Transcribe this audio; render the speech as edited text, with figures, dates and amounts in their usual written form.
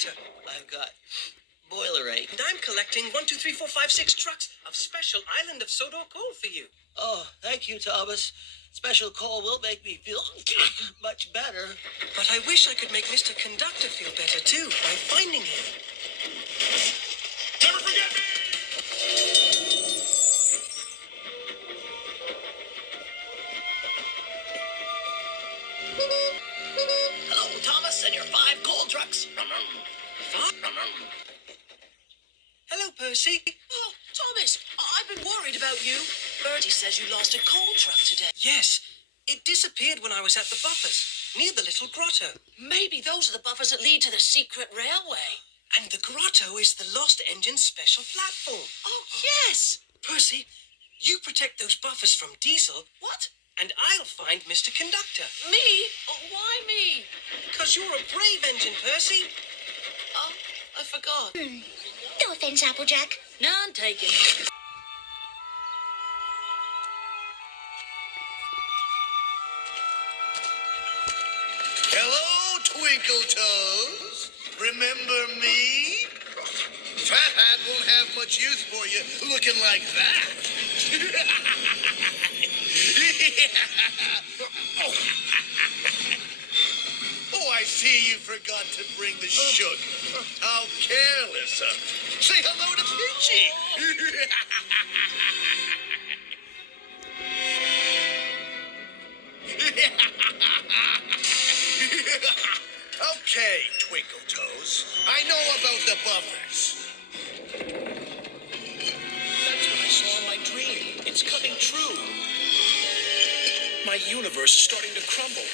conductor. I've got boilerite. And I'm collecting 1, 2, 3, 4, 5, 6 trucks of special Island of Sodor coal for you. Oh, thank you, Thomas. Special coal will make me feel much better. But I wish I could make Mr. Conductor feel better, too, by finding him. Never forget me! Hello, Thomas, and your 5 coal trucks. Hello, Percy. Oh, Thomas, I've been worried about you. Bertie says you lost a coal truck today. Yes, it disappeared when I was at the buffers, near the little grotto. Maybe those are the buffers that lead to the secret railway. And the grotto is the lost engine special platform. Oh, yes. Percy, you protect those buffers from Diesel, What? and I'll find Mr. Conductor. Me? Oh, why me? Because you're a brave engine, Percy. Oh, I forgot. No offense, Applejack. None taken. Hello, Twinkle Toes. Remember me? Fat Hat won't have much use for you looking like that. Oh, I see you forgot to bring the sugar. How careless. Say hello to Peachy. Okay, Twinkle Toes. I know about the buffers. That's what I saw in my dream. It's coming true. My universe is starting to crumble.